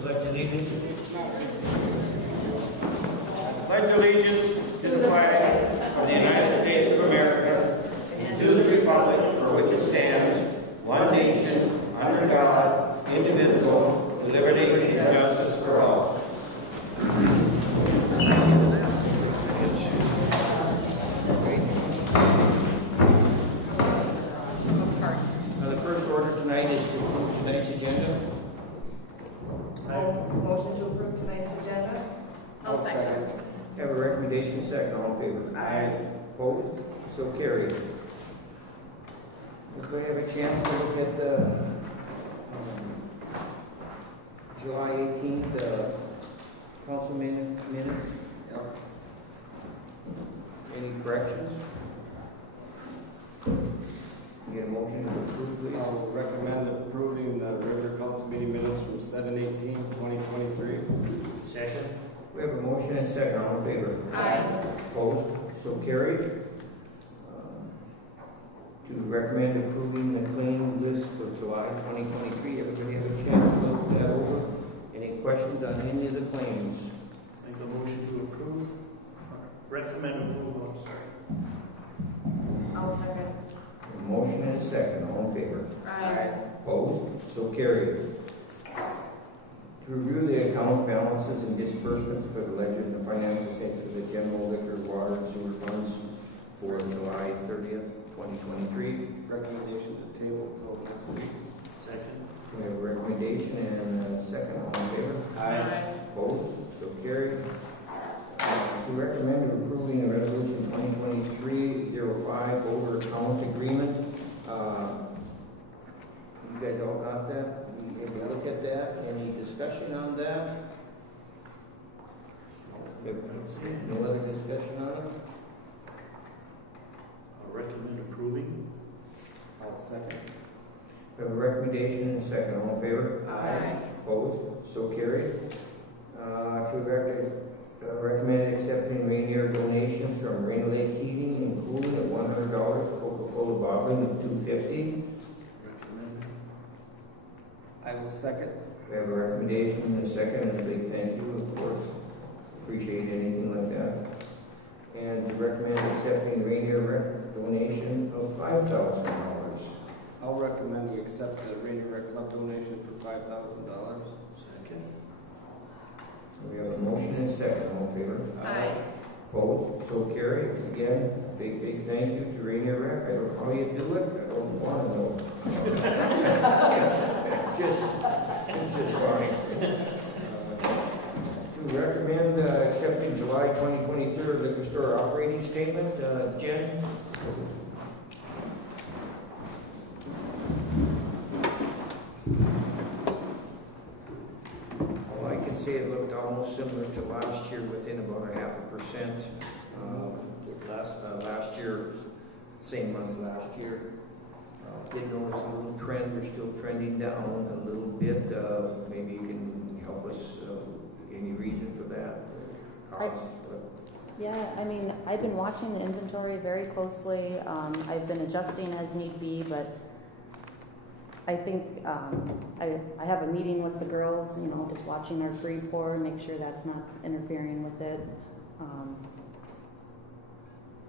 pledge allegiance. Pledge allegiance to the flag of the United States of America and to the republic for which it stands, one nation, under God, indivisible, with liberty and justice for all. The first order tonight is to approve tonight's agenda. Motion to approve tonight's agenda. I'll second. Have a recommendation, second. All in favor? Aye. Opposed? So carried. If we have a chance to look at the July 18th council minutes. Yep. Any corrections? Get a motion to approve, please. I'll recommend approving the regular council meeting minutes from 7/18/2023. Second. We have a motion and second. All in favor? Aye. Opposed? So carried. To recommend approving the claim list for July 2023. Everybody have a chance to look that over. Any questions on any of the claims? Make a motion to approve. Recommend approval, I'm sorry. I'll second. A motion and a second. All in favor? Aye. Opposed? So carried. To review the account balances and disbursements for the ledgers and financial statements for the general liquor, water, and sewer funds for July 30th, 2023. Recommendation to table until next week. Second. We have a recommendation and a second. All in favor? Aye. Opposed? So carried. To recommend approving the resolution 2023-05 over account agreement. You guys all got that? Maybe look at that. Any discussion on that? No other discussion on it? I'll recommend approving. I'll second. We have a recommendation and a second. All in favor? Aye. Opposed? So carried. To recommend accepting Ranier donations from Rain Lake Heating and Cooling at $100, Coca-Cola bottling of $250. Recommend. I will second. We have a recommendation and a second, and a big thank you, of course. Appreciate anything like that. And to recommend accepting Ranier donation of $5,000. I'll recommend we accept the Ranier Rec Club donation for $5,000. Second. We have a motion and a second. All in favor? Aye. Opposed? So carried. Again, big thank you to Ranier Rec. I don't know how you do it. I don't want to know. It's just fine. To recommend accepting July 2023 liquor store operating statement, Jen? Well, I can say it looked almost similar to last year, within about 0.5%. Last year, same month last year. Did notice a little trend. We're still trending down a little bit. Maybe you can help us. Any reason for that? Yeah, I mean, I've been watching the inventory very closely. I've been adjusting as need be, but I think I have a meeting with the girls, just watching our free pour, make sure that's not interfering with it.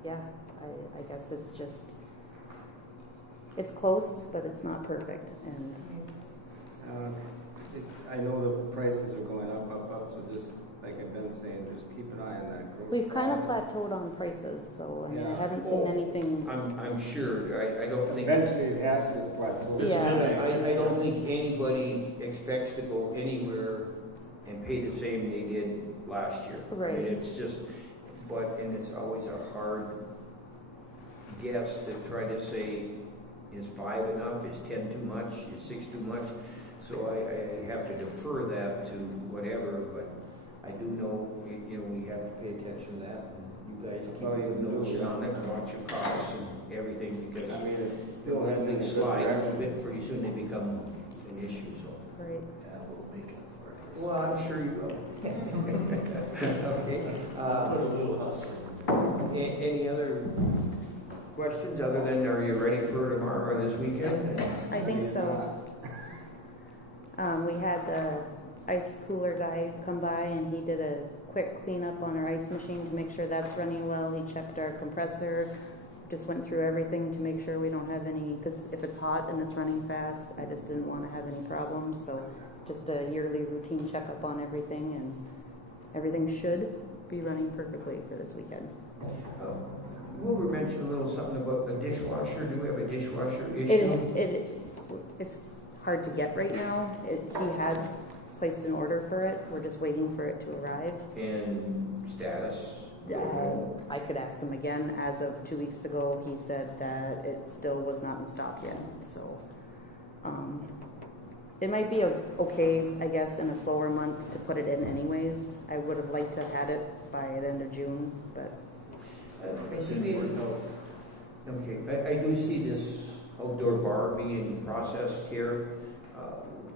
Yeah, I guess it's close, but it's not perfect. And I know the prices are going up, so just like I've been saying, just keep an eye on that. we've kind of plateaued on prices, so I mean, I haven't seen anything. I'm sure. I don't think. Eventually it has to plateau. Yeah. I don't think anybody expects to go anywhere and pay the same they did last year. Right. I mean, it's just, and it's always a hard guess to try to say, is 5 enough? Is 10 too much? Is 6 too much? So I have to defer that to whatever, but I do know, we have to pay attention to that. You guys keep your notes on it and watch your costs and everything, because it's still when things slide a bit, pretty soon they become an issue. So. Right. Yeah, we'll make up for it. Well, I'm sure you will. Okay. A little hustling. Any other questions other than, are you ready for tomorrow or this weekend? I think so. We had ice cooler guy come by and he did a quick cleanup on our ice machine to make sure that's running well. He checked our compressor, just went through everything to make sure we don't have any, because if it's hot and it's running fast, I just didn't want to have any problems. So just a yearly routine checkup on everything, and everything should be running perfectly for this weekend. Wilbur mentioned a little something about the dishwasher. Do we have a dishwasher issue? It's hard to get right now. He has placed an order for it. We're just waiting for it to arrive. And status? I could ask him again. As of 2 weeks ago, he said that it still was not in stock yet. So it might be okay, I guess, in a slower month to put it in anyways. I would have liked to have had it by the end of June, but I see I do see this outdoor bar being processed here.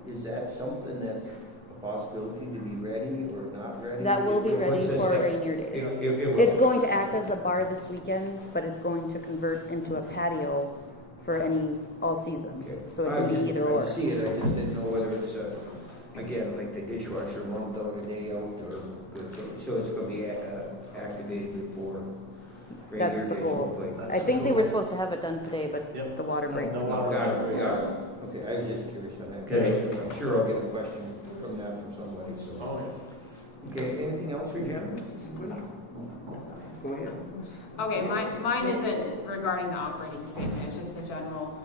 Is that something that's a possibility to be ready or not ready? that will be ready What's this for thing? Ranier Days. It It's going to act as a bar this weekend, but it's going to convert into a patio for any all seasons. Okay. So it can be either or. I see it, I just didn't know whether it's again, like the dishwasher, 1 hour a day out, or so it's going to be activated for That's Ranier the Days, goal. hopefully. I think they were supposed to have it done today, but Yep. the water break. Got it. Okay, I was just curious on that. Okay, I'm sure I'll get a question from that from somebody, so. Oh, yeah. Okay, anything else for Jen? Go ahead. Okay, mine isn't regarding the operating statement, it's just a general,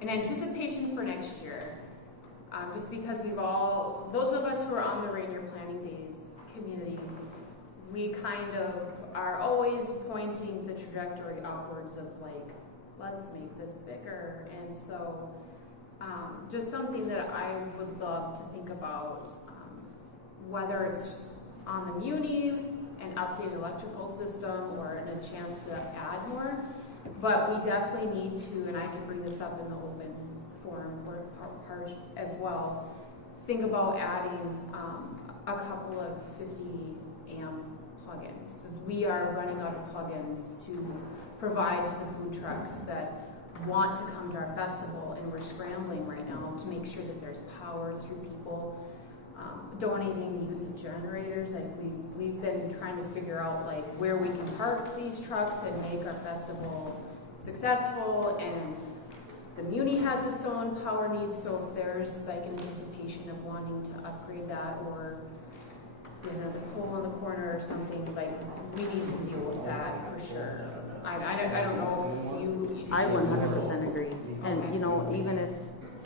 in anticipation for next year, just because those of us who are on the Ranier Planning Days community, we kind of are always pointing the trajectory upwards of like, let's make this bigger. And so just something that I would love to think about, whether it's on the muni, an updated electrical system, or a chance to add more. But we definitely need to, and I can bring this up in the open forum or part as well, think about adding a couple of 50 amp plugins. We are running out of plugins to provide to the food trucks that want to come to our festival, and we're scrambling right now to make sure that there's power through people donating the use of generators. Like we've been trying to figure out like where we can park these trucks and make our festival successful, and the Muni has its own power needs, so if there's like an anticipation of wanting to upgrade that, or the pole in the corner or something, like we need to deal with that for sure. I don't know if you I 100% agree. And even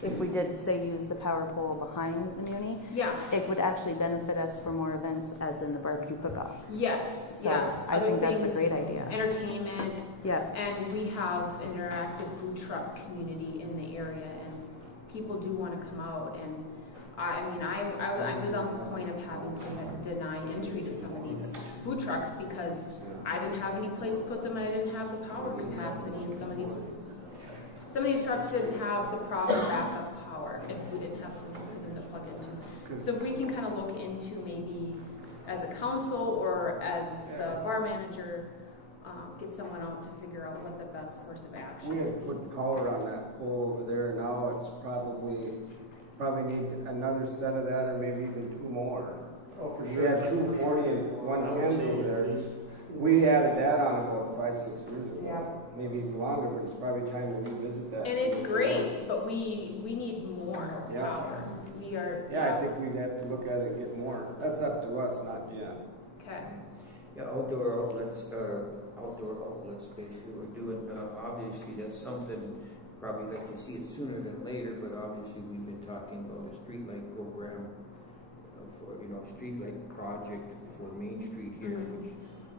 if we did say use the power pole behind the muni, yeah. it would actually benefit us for more events, as in the barbecue cook-off. Yes, So yeah. I Other think that's a things, great idea. Entertainment, Yeah. and we have an interactive food truck community in the area, and people do want to come out. And I was on the point of having to deny entry to some of these food trucks because I didn't have any place to put them, and I didn't have the power capacity, and some of these trucks didn't have the proper backup power if we didn't have something for them to plug into. So if we can kind of look into maybe as a council or as the bar manager, get someone out to figure out what the best course of action. We had put power on that pole over there. Now it's probably need another set of that, or maybe even 2 more. Oh, for We sure. had 240 and 110 over there. At least. We added that on about 5-6 years ago. Yeah. Maybe even longer, but it's probably time to revisit that. And it's great, but we need more Yeah. power. We are. Yeah, I think we'd have to look at it and get more. That's up to us, not Jen. Okay. Yeah, outdoor outlets, basically, we're doing, obviously, that's something, probably like to see it sooner than later, but obviously, we've been talking about a streetlight program for, streetlight project for Main Street here, which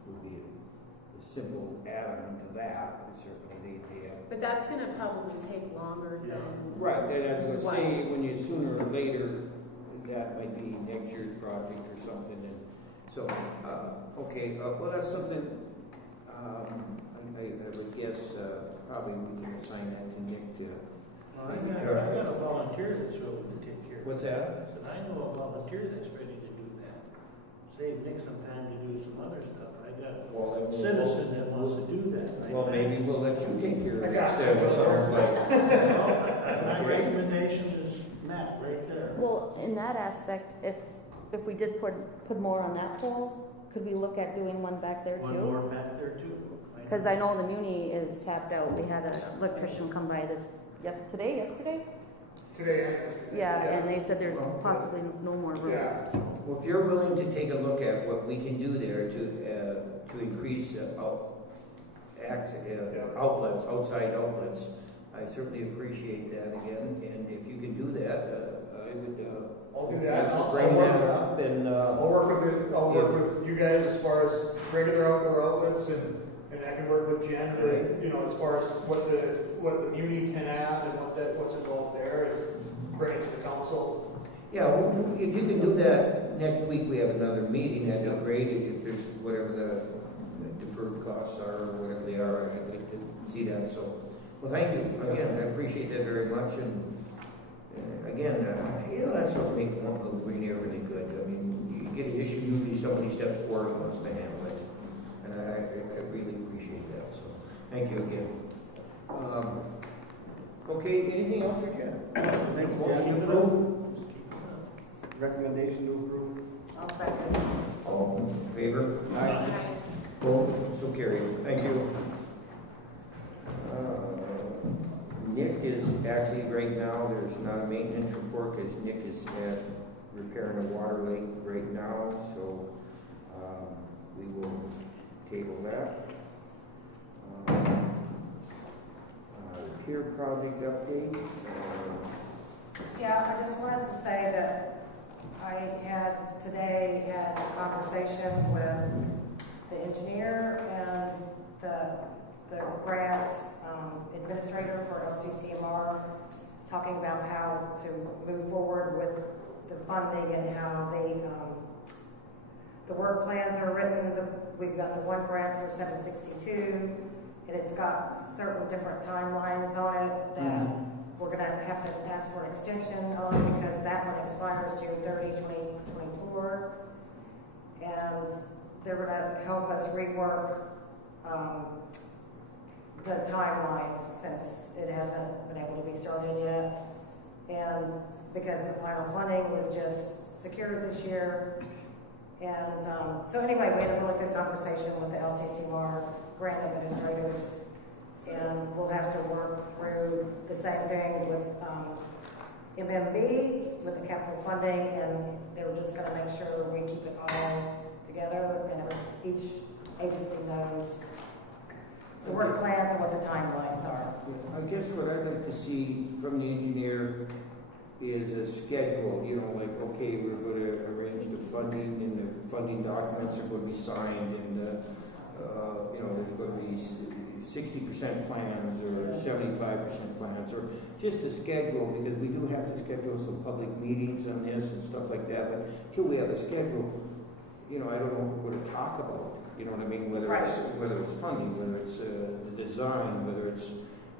would be a simple add-on to that, and certainly they have. But that's going to probably take longer than. Right, and as I was what- saying, when you sooner or later, that might be next year's project or something, and so, okay, well, that's something, I would guess, probably we can assign that to Nick to. Well, I got a volunteer that's willing to take care of it. What's that? I said, I know a volunteer that's ready to do that. Save Nick some time to do some other stuff. I got a citizen that wants to do that. Well, maybe we'll let you take care of I it got instead, it sounds like. My recommendation is Matt, right there. Well, in that aspect, if we did put more on that pole, could we look at doing one back there One too? more back there too. Because I know the Muni is tapped out. We had an electrician come by yesterday? Today and yesterday. Yeah, and they said there's possibly no more room. Yeah. Well, if you're willing to take a look at what we can do there to increase outlets, outside outlets, I certainly appreciate that again. And if you can do that, I would. I'll do that. I'll Bring work that with- up and. I'll work with it. I'll work with you guys as far as regular outdoor outlets, and I can work with Jen to, you know, as far as what the Muni can add and what's involved there, and bring it to the council. Yeah, if you can do that next week, we have another meeting. That'd be great. If there's whatever the deferred costs are or whatever they are, I'd like to see that. So, well, thank you again. I appreciate that very much. And again, that's what makes Ranier really good. I mean, you get an issue, usually somebody steps forward and wants to handle it, and I really appreciate that. So, thank you again. Okay, anything else for Jen? Thanks, Motion Jen. approved. Recommendation to approve. I'll second. All in favor? Aye. Both, so carried. Thank you. Nick is actually, right now, there's not a maintenance report because Nick is repairing a water leak right now, so we will table that. Pier project update. Yeah, I just wanted to say that I had a conversation with the engineer and the grant administrator for LCCMR, talking about how to move forward with the funding and how the work plans are written. We've got the one grant for 762, and it's got certain different timelines on it that we're going to have to ask for an extension on because that one expires June 30, 2024. And they're going to help us rework the timelines since it hasn't been able to be started yet. And because the final funding was just secured this year. And so anyway, we had a really good conversation with the LCCMR grant administrators. And we'll have to work through the same thing with MMB, with the capital funding, and they were just going to make sure we keep it all together, and each agency knows the work plans and what the timelines are. I guess what I'd like to see from the engineer is a schedule, you know, like, okay, we're going to arrange the funding, and the funding documents are going to be signed, and, you know, there's going to be 60% plans or 75% plans, or just a schedule, because we do have to schedule some public meetings on this and stuff like that, but until we have a schedule, you know, I don't know what to talk about, you know what I mean, whether it's funding, whether it's the design, whether it's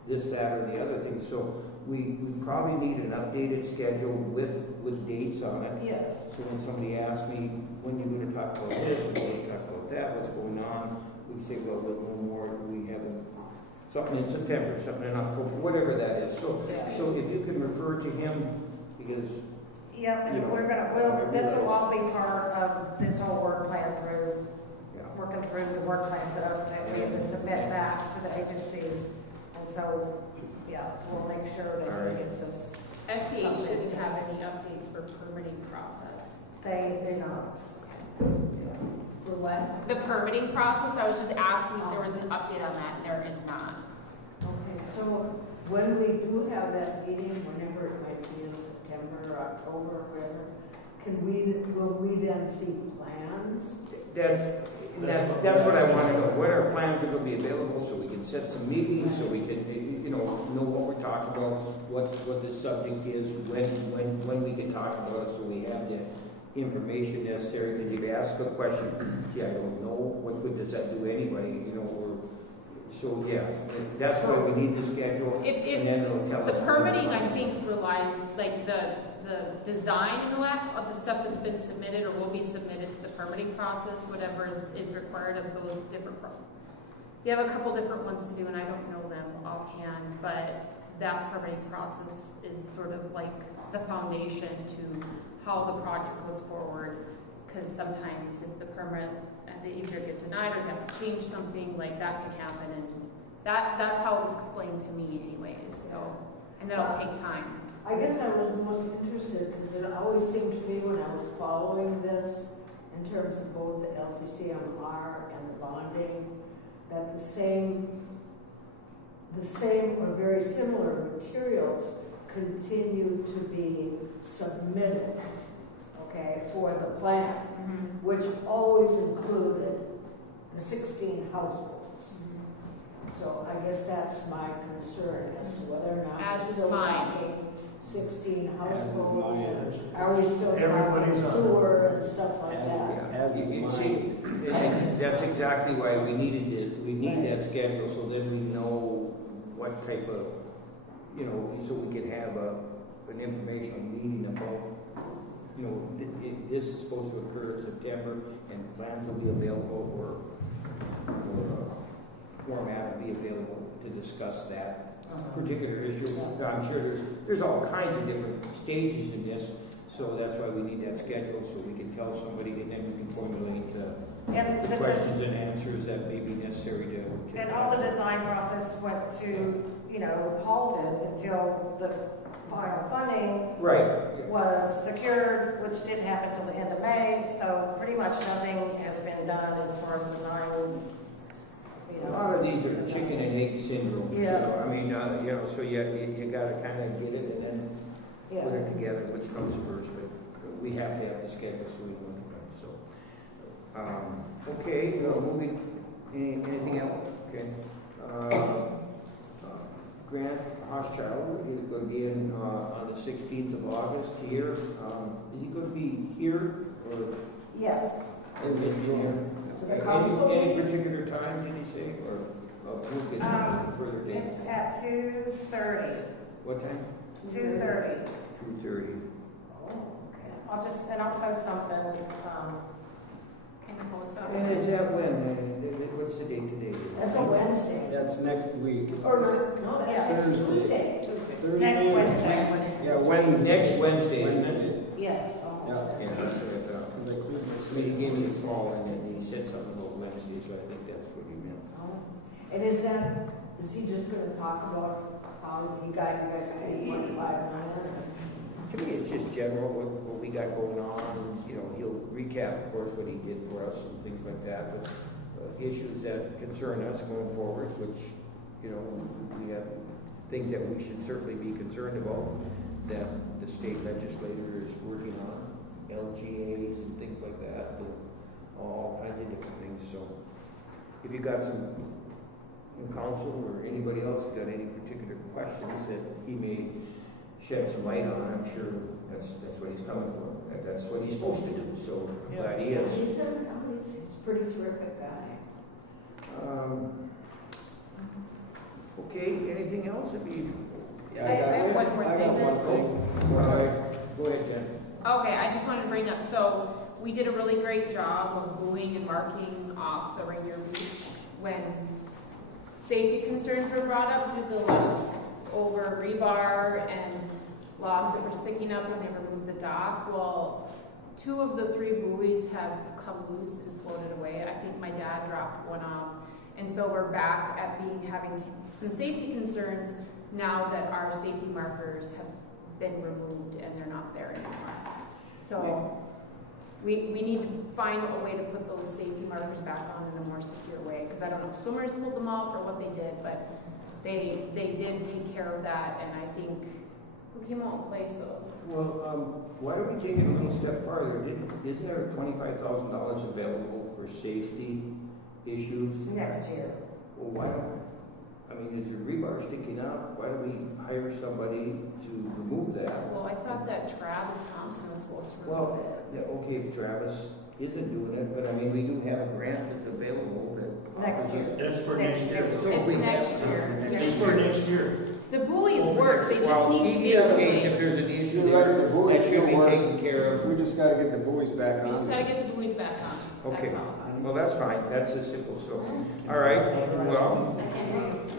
this, that, or the other thing. So we probably need an updated schedule with dates on it. Yes. So when somebody asks me, when you're going to talk about this, when you're going to talk about that, what's going on, we say, well, we'll know more. We have something in September, something in October, whatever that is. So if you can refer to him, because Yep, and this will all be part of this whole work plan through, working through the work plans that we have to submit back to the agencies. And so, we'll make sure that he gets us. SCH didn't have any updates for permitting process. They do not. For what? The permitting process, I was just asking if there was an update on that, and there is not. Okay, so when we do have that meeting, whenever it might be in September or October or whatever, will we then see plans? That's what I want to know. What our plans are going to be available, so we can set some meetings, so we can, you know what we're talking about, what the subject is, when we can talk about it, so we have the information necessary. Because you've asked a question, gee, I don't know, what good does that do anybody, you know, that's why we need the schedule, and then it'll tell us. The permitting, I think, relies, like the design and of the stuff that's been submitted or will be submitted to the permitting process, whatever is required of those different. You have a couple different ones to do, and I don't know them offhand, but that permitting process is sort of like the foundation to how the project goes forward. Because sometimes if the permit, they either get denied or they have to change something, like that can happen. And that's how it was explained to me anyways. So, and that'll take time. I guess I was most interested because it always seemed to me when I was following this, in terms of both the LCCMR and the bonding, that the same or very similar materials continue to be submitted, okay, for the plan, which always included the 16 houseboats. So I guess that's my concern as to whether or not As we're is still mine. talking 16 houseboats, Yes. are we still talking Everybody's on. sewer and stuff like that? Yeah, As you mine. see, that's exactly why we needed it. We need that schedule so then we know what type of, so we can have an informational meeting about, this is supposed to occur in September and plans will be available or format will be available to discuss that particular issue. I'm sure there's all kinds of different stages in this, so that's why we need that schedule so we can tell somebody and then we can formulate And the questions and answers that may be necessary to. And all the design process went to, halted until the final funding Right. was secured, which didn't happen until the end of May, so pretty much nothing has been done as far as design, A lot of these are chicken and egg syndrome. Yeah. I mean, so you gotta kind of get it and then Yeah. put it together, which comes first, but we have to have the schedule so we know it, so. Okay, moving, anything else? Okay. Grant Hochschild is going to be in on the 16th of August here. Is he going to be here or? Yes. Is he here? To the council? Any particular time, did he say, or we'll get further dates? It's at 2:30. What time? 2:30. 2:30. I'll post something, Can you post that? And is that when? What's the date today? That's a Wednesday. That's next week. Or no, that's Yeah. next Tuesday. Thursday. next Wednesday. Yeah, Wednesday. Next Wednesday, isn't it? Yes. Yeah. Yeah, that's what I thought. Because I cleared my So he gave me a call and then he said something about Wednesday, so I think that's what he meant. And is he just gonna talk about how you guys got 8.5 million? To me, it's just general, what we got going on, and, he'll recap, of course, what he did for us and things like that, but issues that concern us going forward, which, we have things that we should certainly be concerned about, that the state legislature is working on, LGAs and things like that, and all kinds of different things, so if you got some in council or anybody else got any particular questions that he may shed some light on, I'm sure that's what he's coming for. That's what he's supposed to do, so I'm glad he is. He's a pretty terrific guy. Okay, anything else? I have one more I thing. got one thing. All right, go ahead, Jen. Okay, I just wanted to bring up, so we did a really great job of buoying and marking off the Ranier Beach when safety concerns were brought up to the left over rebar and logs that were sticking up when they removed the dock. Well, 2 of the 3 buoys have come loose and floated away. I think my dad dropped one off. And so we're back at having some safety concerns now that our safety markers have been removed and they're not there anymore. So we need to find a way to put those safety markers back on in a more secure way, because I don't know if swimmers pulled them off or what they did, but they did take care of that, and I think who came out and placed those? Well, why don't we take it a little step farther? Isn't there $25,000 available for safety issues? Next year. Well, why don't, is your rebar sticking out? Why don't we hire somebody to remove that? Well, I thought that Travis Thompson was supposed to remove Well, it. yeah, okay, if Travis isn't doing it, but we do have a grant that's available that. Next year. That's for Next next year. So It's we next have- year. It's for next year. The buoys work, they just Well, need to be if replaced. there's an issue You're right, there, the buoys that should be don't work. taken care of. We just gotta get the buoys back We just on. gotta get the buoys back on, Okay. that's all. well, that's fine, that's as simple, so, all right, well,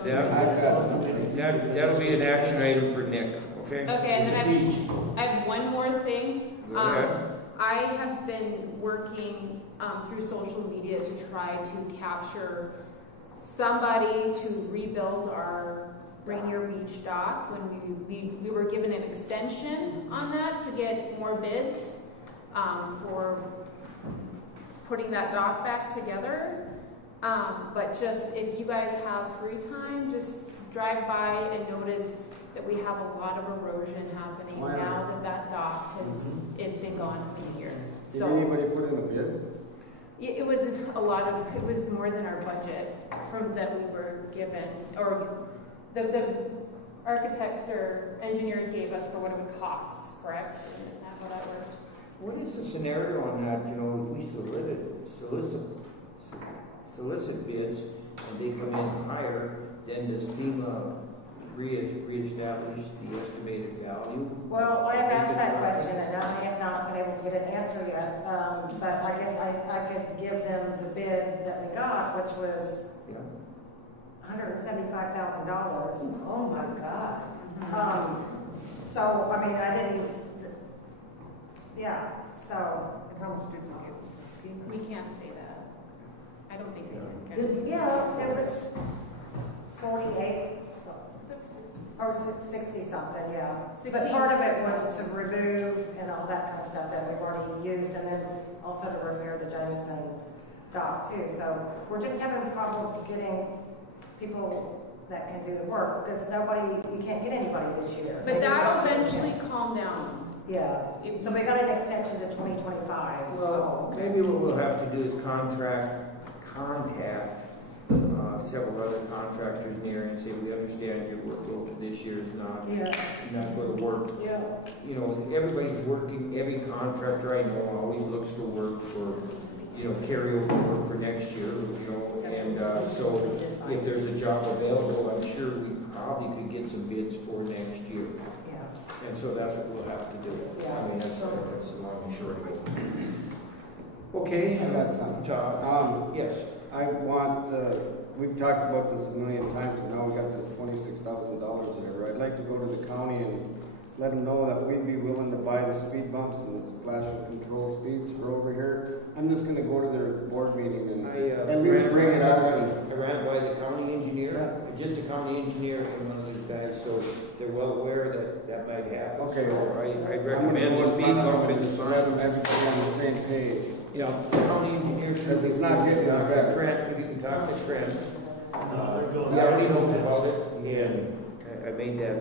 that'll be an action item for Nick, okay? Okay, and then I have one more thing. Go ahead. I have been working through social media to try to capture somebody to rebuild our Ranier Beach dock. When we were given an extension on that to get more bids for putting that dock back together. But just if you guys have free time, just drive by and notice that we have a lot of erosion happening now that that dock has been gone for a year. Did anybody put in a bid? It was a lot of, it was more than our budget from that we were given, or the architects or engineers gave us for what it would cost, correct? Is that what I worked? What is the scenario on that, you know, we solicit bids, and they come in higher, then does FEMA reestablish the estimated value? Well, I have asked that question, and I have not been able to get an answer yet, but I guess I could give them the bid that we got, which was Yeah. $175,000. Oh, my God. So, I mean, I didn't, yeah, so. How much did we get? We can't say that. I don't think we can. Yeah, it was 48 or 60 something, yeah. 60. But part of it was to remove and all that kind of stuff that we've already used, and then also to repair the Jameson dock too. So we're just having problems getting people that can do the work because we can't get anybody this year. But that'll eventually calm down. Yeah. So we got an extension to 2025. Well, maybe what we'll have to do is contact several other contractors near and say, we understand your workload for this year is not going to work. Yeah. You know, everybody's working, every contractor I know always looks for work for, you know, carryover work for next year, you know, and so if there's a job available, I'm sure we probably could get some bids for next year. Yeah. And so that's what we'll have to do. Yeah. I mean, that's the long and short of it. Okay. I got some. John, yes. I want, we've talked about this a million times, and now we got this $26,000 whatever. I'd like to go to the county and let them know that we'd be willing to buy the speed bumps and the splash control speeds for over here. I'm just gonna go to their board meeting and at least bring it up. I ran by the county engineer, just a county engineer and one of these guys, so they're well aware that might happen. Okay. So I recommend the speed bump in the Have sign. everybody on the same page. Yeah, the county engineer. Because it's not getting better. Trent, we can talk to Trent. They're going. He already knows about it, and I made that.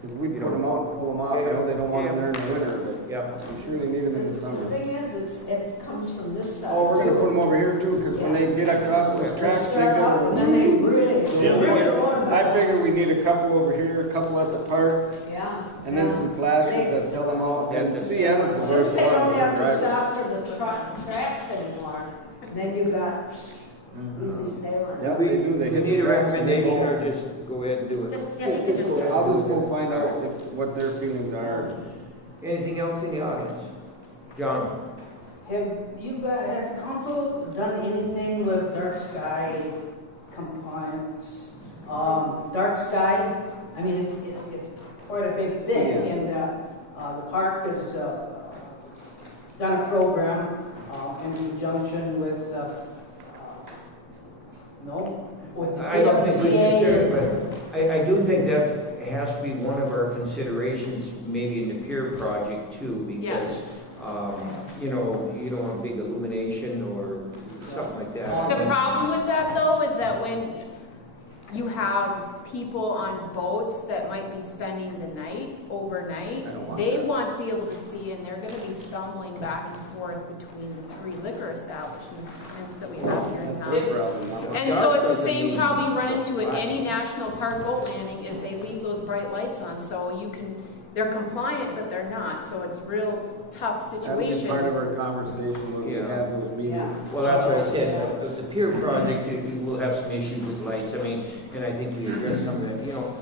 Because we put them out and pull them off. I know they don't want them there in the winter, but Yeah. I'm sure they need them in the The summer. thing is, it comes from this side. Oh, we're gonna put them over here too, because when they get across those They tracks, they start up and go. then they really, Yeah. really going I back. figure we need a couple over here, a couple at the park, Yeah. and then some flashes that tell them all. And the CN's the Since worst they don't one. have to Right. stop for the tracks anymore, then you got easy sailing. Yeah, We, they do. They you hit need the a tracks and they recommendation go. or just go ahead and do it? Just, yeah, you could just do it. I'll just go find out what their feelings are. Anything else in the audience? John? Have you guys, has council done anything with dark sky compliance? Dark sky, I mean, it's quite a big thing, and the park has done a program in conjunction with, with the I don't think we PMCA. consider it, but I do think that has to be one of our considerations, maybe in the pier project too, because, Yes. you know, you don't want big illumination or something like that. The problem with that though is that when you have people on boats that might be spending the night, overnight, they want to be able to see, and they're gonna be stumbling back and forth between the 3 liquor establishments that we have here in town. And so it's the same problem you run into at any national park boat landing, is they leave those bright lights on, so they're compliant, but they're not, so it's a real tough That'll be situation. part of our conversation when we Yeah. have those meetings. Well, that's what I said, the pier project, we will have some issues with lights, I mean, and I think we addressed some of that, you know,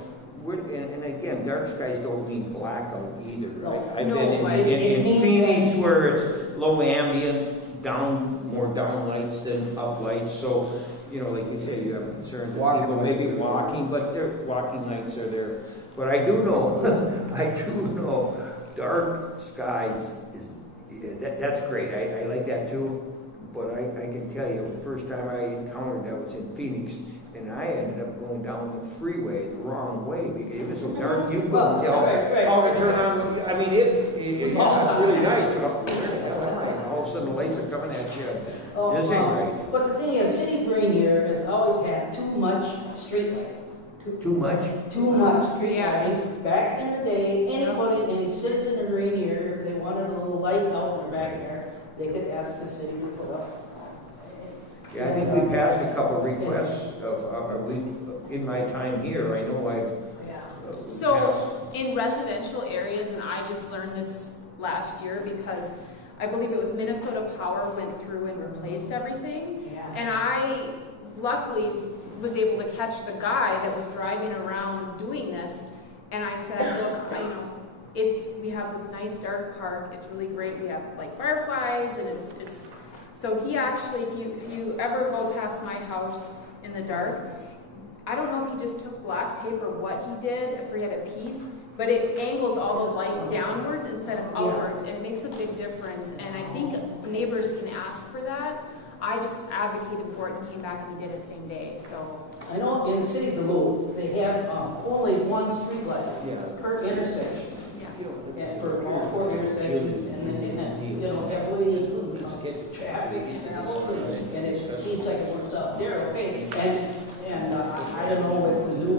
and again, dark skies don't mean blackout either, right? I've No, been but in it means Phoenix where it's low ambient, down more down lights than up lights, so, you know, like you say, you have concerns that Walking people lights maybe are- walking, but their walking lights are there. But I do know, dark skies that's great. I like that too. But I can tell you, the first time I encountered that was in Phoenix, and I ended up going down the freeway the wrong way because it was so dark you couldn't tell how to turn on. I mean, it's really nice, but up there, and all of a sudden the lights are coming at you. This ain't right. But the thing is, City of Ranier has always had too much street light. Too much? Too much street Yes. lighting. Back in the day, anybody, any citizen in Ranier, if they wanted a little light out in their backyard, they could ask the city to put up. Yeah, I think we passed a couple of requests in my time here. I know I've passed. So in residential areas, and I just learned this last year because I believe it was Minnesota Power went through and replaced everything. Yeah. And I luckily was able to catch the guy that was driving around doing this. And I said, look, we have this nice dark park. It's really great. We have like fireflies, and it's. So he actually, if you ever go past my house in the dark, I don't know if he just took black tape or what he did, if he had a piece, but it angles all the light downwards instead of outwards, and it makes a big difference. And I think neighbors can ask for that. I just advocated for it and came back and he did it the same day. So I know in the city of Duluth, they have only one street light per intersection. It's for all 4 intersections, and then they have, heavily traffic, and it seems like it works out there, okay. And I don't know with the new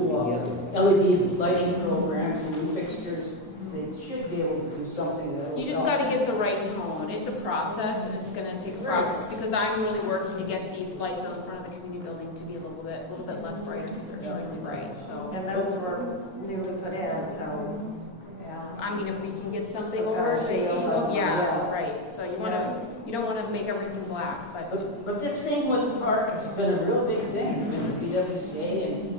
LED lighting programs and new fixtures, they should be able to do something that will you just help. got to get the right tone. It's a process, and it's going to take a process because I'm really working to get these lights on the front of the community building to be a little bit less brighter because they're extremely bright. So, And those were newly put in, so, yeah. I mean, if we can get something So over, gotta stay you on know, them. yeah, Yeah. right. So you don't want to make everything black, but But this thing with the park has been a real big thing, and the PWCA and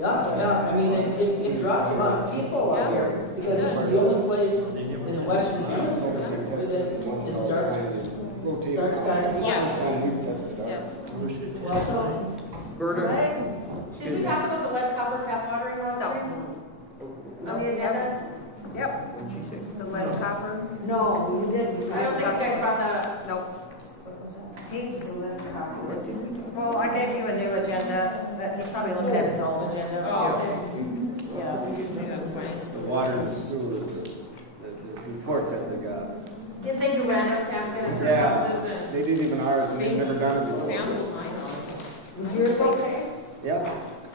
yeah, I mean, it draws a lot of people out here, because this is the only place in the Western Hemisphere with it is dark sky. yes. Yes. Berta? Did we talk about the lead copper tap watering last week? On the agenda? Yep. What'd she say? The lead copper? No, you didn't. I don't think you guys brought that up. Nope. He's the lead copper. Well, I gave you a new agenda, that he's probably looking at his old agenda. Oh, okay. Yeah. That's fine. The water and sewer, the report that they got. Did they do random samples or Yeah. houses and They did even ours, and they've never done it before. samples my house? Was yours okay? Yep.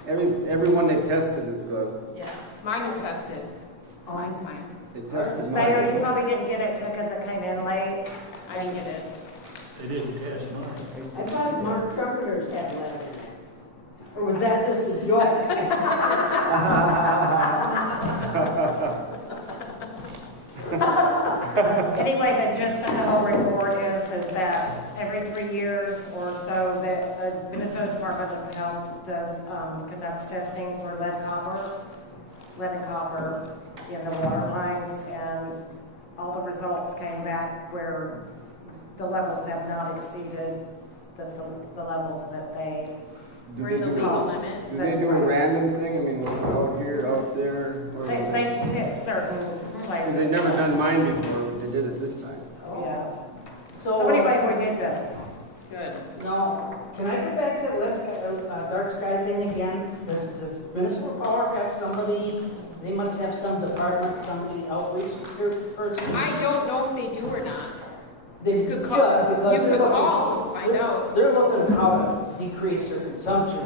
Everyone they tested is good. Yeah, mine was tested. Mine's mine. They tested Mayor, you mine. probably didn't get it because it came in late. I didn't get it. They didn't test mine. I thought Mark Trumpeters had lead in it. Or was that just a joke? Anyway, the gist of the whole report is that every 3 years or so, that the Minnesota Department of Health conducts testing for lead and copper in the water lines, and all the results came back where the levels have not exceeded the levels that they. We're in the legal limit. Do they do a random thing? I mean, out here, out there? Or They pick certain places. they've never done mine before, but they did it this time. Yeah. So So anyway, we did good. Good. now, can I get back to let's dark sky thing again? Does Municipal Power have somebody? They must have some department, somebody outreach person. I don't know if they do or not. They You should, could because call, you they're could looking- call and find out. They're looking at how to decrease their consumption.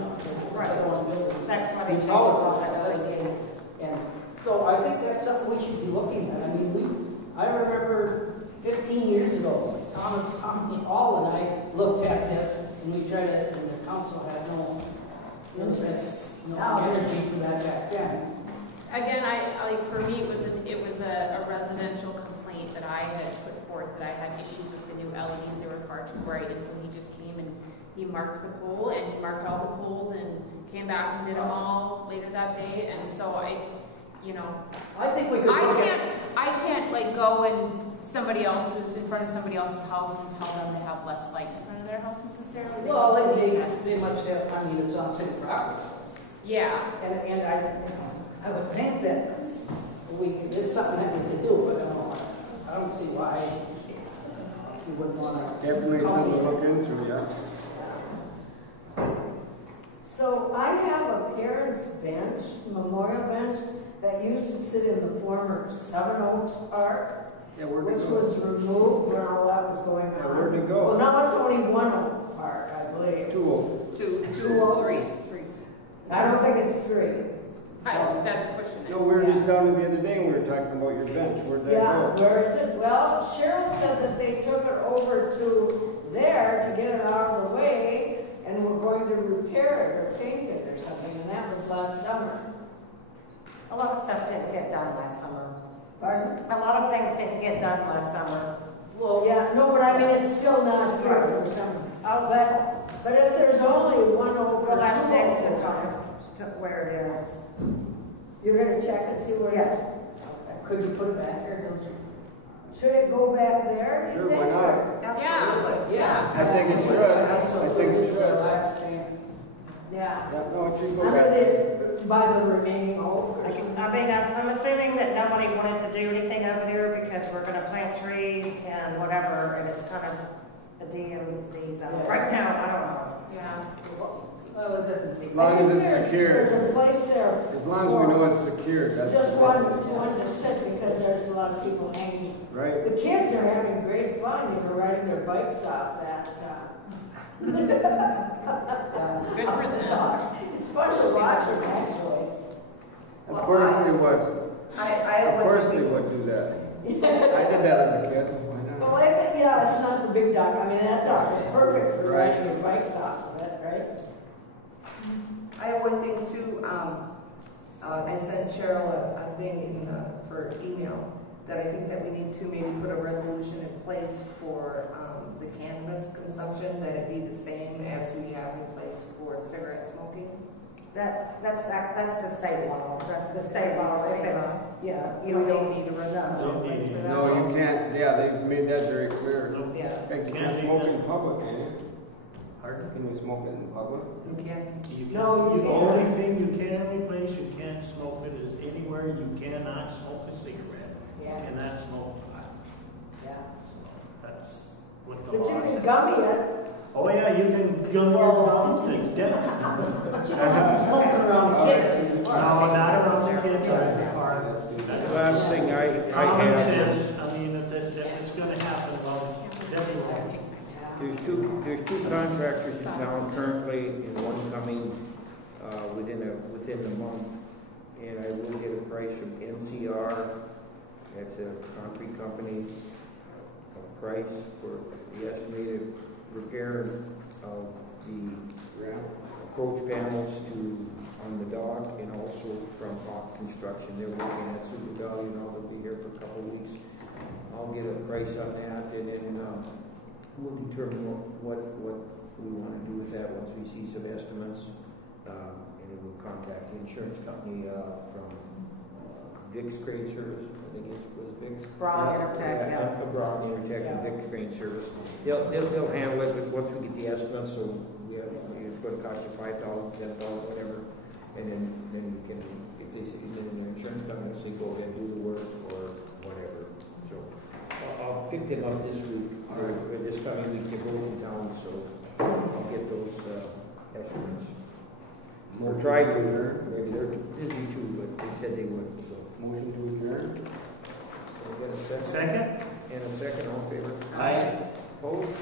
Right. They don't want to build That's why they new changed power all plants. that other games. And so I think that's something we should be looking at. I mean, I remember 15 years ago, Tom Hall and I looked at this, and we tried it, and the council had no interest, no energy for that back then. Again, for me, it was a residential complaint that I had put forth, that I had issues with the new LEDs. They were far too bright, and so he just came and he marked the pole, and he marked all the poles, and came back and did them all later that day. And so I think we could look at. I can't like go and somebody else's, in front of somebody else's house and tell them they have less light in front of their house necessarily. Well, don't they make that must have, I mean, it's on city property. Yeah. And I would think that it's something that we could do, but I don't see why you wouldn't want to. Definitely something to look into, yeah. So I have a parents' bench, memorial bench, that used to sit in the former Seven Oaks Park, Yeah, where'd which it go? was removed when all that was going on. Yeah, where'd it Well, go? now it's only one Oak Park, I believe. 2 Oaks. Two Oaks? I don't think it's 3. That's pushing it. No, we were just down there the other day and we were talking about your bench. Where'd that Yeah, go? where is it? Well, Cheryl said that they took it over to there to get it out of the way, and were going to repair it or paint it or something, and that was last summer. A lot of stuff didn't get done last summer. Pardon? A lot of things didn't get done last summer. Well, yeah, no, but I mean, it's still not here for summer. But if there's only one over. We'll ask Nick to talk to where it is. You're gonna check and see where it is? Yeah. Could you put it back there, don't you? Should it go back there? Sure, why not? Absolutely. Yeah. I think it should. I think it should. Last thing. Yeah. Yeah, no, it should go Under back. by the remaining oak. or something. I'm assuming that nobody wanted to do anything over there because we're gonna plant trees and whatever, and it's kind of a DMZ zone. Yeah. Right now, I don't know. Yeah. Well, it doesn't take. As long as it's secure. There's a place there. As long as we know it's secure, that's Just the one best. to sit because there's a lot of people hanging. Right? The kids are having great fun, you know, riding their bikes off that. Good for them. It's fun to watch them, actually. Of course they would. Of course they would. would do that. I did that as a kid. Why Well, not? it's not the big dog. I mean, that dog is perfect for Right. riding your bikes off of it, right? I have one thing too. I sent Cheryl a thing for email that I think that we need to maybe put a resolution in place for the cannabis consumption, that it be the same as we have in place for cigarette smoking. That's the state law. The state law, if it's, Yeah, you we don't don't need a resolution Don't in place need for it. that. No, you can't. Yeah, they've made that very clear. Nope. Yeah, In fact, you Can't can't be smoke done. in public, can you? Pardon? Can we smoke it in public? you can. No, you The can't. only thing you can replace, you can't smoke it, is anywhere you cannot smoke a cigarette. You Yeah, cannot smoke pot. yeah. So that's what the But law you can says. gummy it. Oh yeah, you can gum your mouth to death. Smoking around kids. No, not around the kids. The last thing I Common have, sense, I mean, that it's gonna happen, well, definitely. there's two contractors in town currently, and one coming within the month. And I will get a price from NCR, that's a concrete company, a price for the estimated repair of the approach panels on the dock, and also from Hawk Construction. They're working at Super Valley, and they'll be here for a couple of weeks. I'll get a price on that, and then we'll determine what we want to do with that once we see some estimates. And then we'll contact the insurance company from Vic's Crane Service. I think it was Vic's. Broad Intertech, yeah. Broad Intertech and Vic's Crane Service. They'll handle it, but once we get the estimates, so it's going to cost you $5,000, $10,000, whatever. And then we can, if they say, then the insurance company will say, go ahead and do the work or whatever. So I'll pick them up this week, or this coming week. They're both in town, so I'll get those estimates. Or try to, maybe they're busy too, but they said they would, so. Motion to adjourn? So we got a second? Second? And a second, all in favor? Aye. Opposed?